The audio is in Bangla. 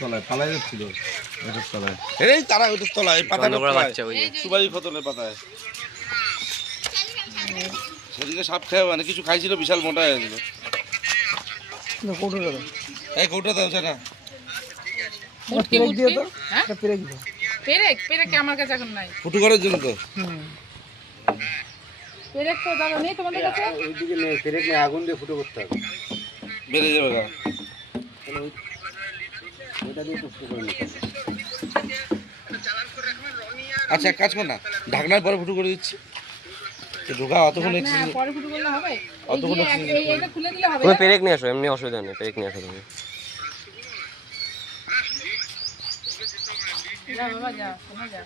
তলায় পালাই যাচ্ছিল তলায় এই তারা ওইটার তলায় পাতাটা বাচ্চা ওই সুপারি ফতনের পাতায় সেদিকে সাপ খায় মানে কিছু খাইছিল বিশাল মোটা হয়ে গেছিল এই কৌটা দাও সেটা আমার কাছে এখন নাই। ফুটু করার জন্য তো পেরেক তো দাদা নেই তোমাদের কাছে? ওইদিকে নেই পেরেক নেই আগুন দিয়ে ফুটো করতে হবে বেড়ে যাবে গা ওইটা দিয়ে ফুটো করে নিতে হবে আচ্ছা এক কাজ কর না ঢাকনার পরে ফুটু করে দিচ্ছি ঢোকা অতক্ষণ না পরে ফুটো করলে হবে। অতক্ষণ এইটা খুলে দিলে হবে। তুমি পেরেক নিয়ে আসো, এমনি অসুবিধা নেই, পেরেক নিয়ে আসো তুমি। যা বাবা যা, শোনা যা।